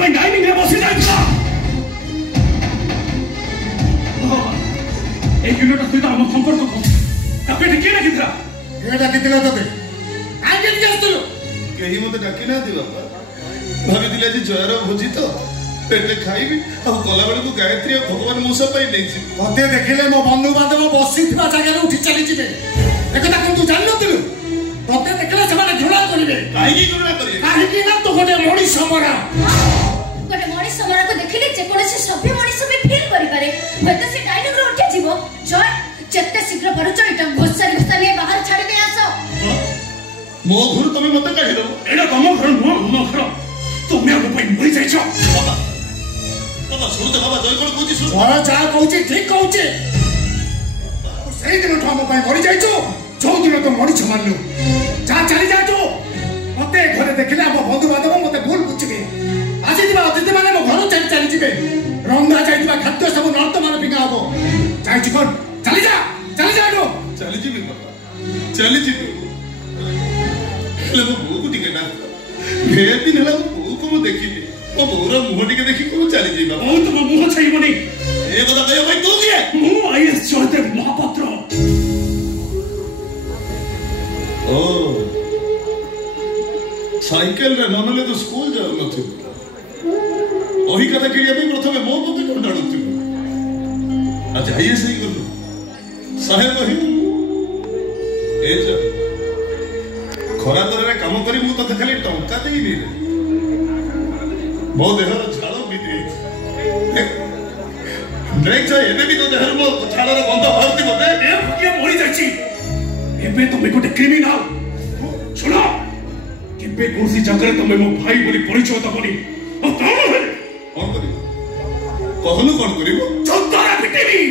पे डाइनिंग रे बसी जाइछा ए यूनिट सहित हम संपर्क को ताके के डाकित्रा के डाकितिला तबे आ के दिसतलो केही मते डाकी ना दी बाबा भाभी दिले जे जयर भोजी तो पेटे खाइबी अब कला बेले को गायत्री भगवान मुसा पाई नै छी मते देखिले मो बंधु बांधव बसी थिबा जगह उठी चली जिवे एकटा कोन तू जान नथिलु मते देखले से माने घृणा करिवे काहे की घृणा करिवे काहे की ना तो गोटे मणि समरा को देखिले जे कोनसे सभ्य मणि सब फील करि पारे होते से डायलॉग रो उठे जीवो जय जत्ते शीघ्र परुच इटा गोसरी गोसरी बाहर छाड़ी दे आसो मो घर तमे मते कहि दो एडा तम घर मो घर तुमे हम पई मरि जाई छ बाबा बाबा सुन बाबा जय कोन कहूची सुन बड़ा जा कहूची ठीक कहूची सेही दिन हम पई मरि जाई छ जो दिन तो मणि छमानलु जा चली जा तो मते घरे देखिले हम बंधु बांधव मते भूल बुझिबे आज दिबा अतिथि माने मो घर चली चली जिबे रंगा जाइबा खाद्य सब नर्त माने पिका हबो जाई छी कोन चली जा गो चली जिबे बाबा चली जिबे ले मो बो को टिके ना हे दिन हला बो को मो देखिले ओ बोरा मुह टिके देखि को चली जिबा ओ तो मुह छाइबो नै ए बता गयो भाई तू किए मु आईएएस जयदेव महापात्र ओ साइकिल रे ननले तो स्कूल जाउ नथि ओही कथा केलिया पे प्रथमे मो पते कोन डाडुथि आज आईएएस ही गलो साहेब कहि ए जा खरा तरे काम करी मु तते खाली टंका देई नि मो देहर झाଳ बिदे देख जा एबे भी तो देहर मो झाଳर गंध बाहरती मते ए के मरि जाछि एबे तुमे गोटे क्रिमिनल सुनो केबे कोसी जगह तुमे मो भाई बोली परिचय दबनी ओ कौन करी कहनु कौन करिवो चौतारा पिटेबी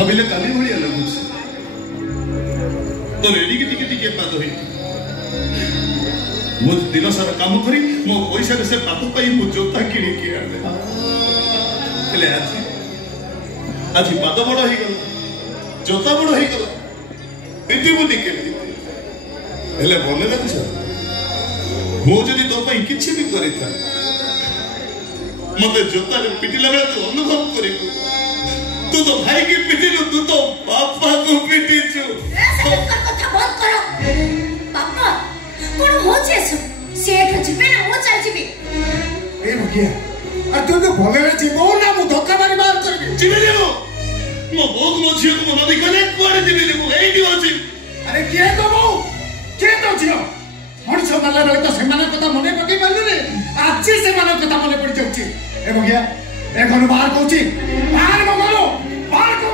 हमिले काली भलिया लगुछ तो रेडी के टिके पाद होई मो दिन सारा काम करी मो पैसा से पात पाई मो जोता किणी के आले ले आज पाद बड़ ही गल जोता बड़ ही गल एति बुद्धि के हेले बोले लागछ मो जदी तो पई किछि भी करि था मते जोता रे पिटिला बेला तू अनुभव करि तू तो भाई की पिटिलु तू तो पापा को पिटिछु ए कथा बंद करो पापा कोन हो छेस सेठ जिबे ना हो चल जिबे ए भगिया आ तू तो भले रे जीवो ना मु धक्का मारी मार करबी जिबे देबो मो भोग मो झियो को नदी कने कोड़े जिबे देबो एडी होची अरे के तो झियो मଣିଷ मारला बेले तो सेमाने कथा मने पकई पालु रे आज से माने कथा मने पड़ी जाउची ए भगिया ए घर बाहर कहूची बाहर मगलो बाहर को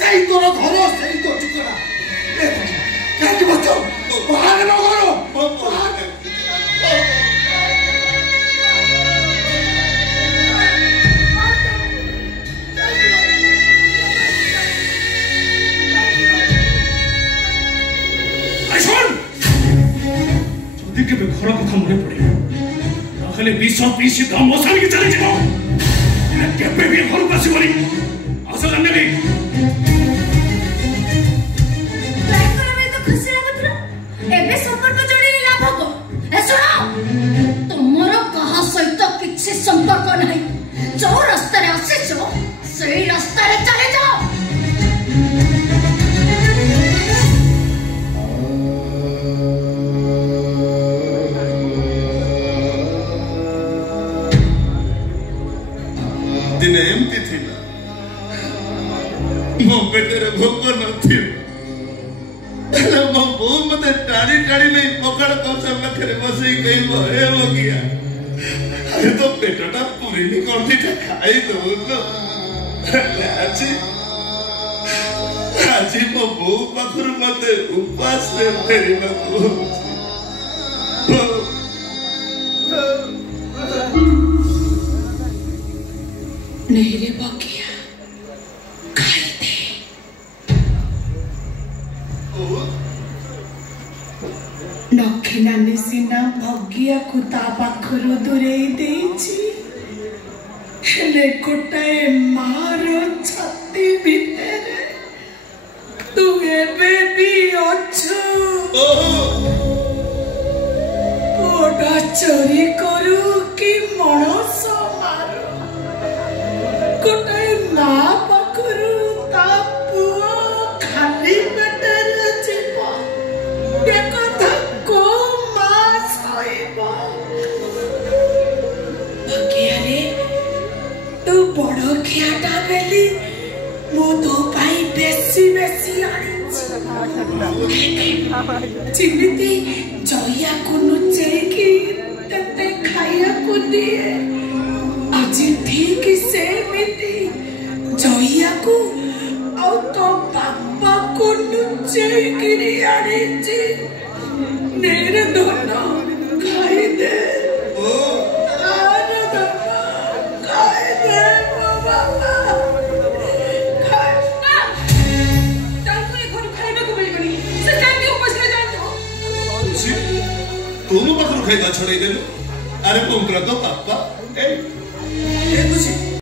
सही तो घरो सही तो ठिकाना क्या की बच्चों बाहर न करो बाहर आइसोन जदी के घर कथा मने पड़े नखले 20 दाम मसाल के चले जाओ केबे भी घर पास करी आसो जाने नहीं एबे संपर्क जोड़ी लाभ को ए सुनो तुमरो कहा सहित किछि संपर्क नहीं जो रास्ता रे आछो सही रास्ता रे चले जाओ दिन एमती थी मो बेटे रे भोग न थी मो मते टाड़ी नहीं पकड़ कौशल लखरे बसई गई हे हो गया अरे तो पेटटा पूरी नहीं कर दी खाई दो लो आज मो बो पाखर मते उपास रे फेरी न ता पाखरु दूरे देछि हेले गोटाए मार छाती भितरे तू एबे भी अछु ओडा चोरी करू कि मणस मारू गोटाए मा पाखरु ता पुओ खाली पेटरे जीव ए कथा को मा सहिबो बकियारे तू बड़ खियाटा बेली मो तो पाई बेसी बेसी आनी चिमिति जया को नुचेकी तते खाया को दिए आज ठीक से मिति जया को औ तो पापा को नुचेकी आनी जी नेर दोनों खाई दे तुम पाखर खाइबा छड़ाई देलु अरे पुंकर तो पापा ए बुझी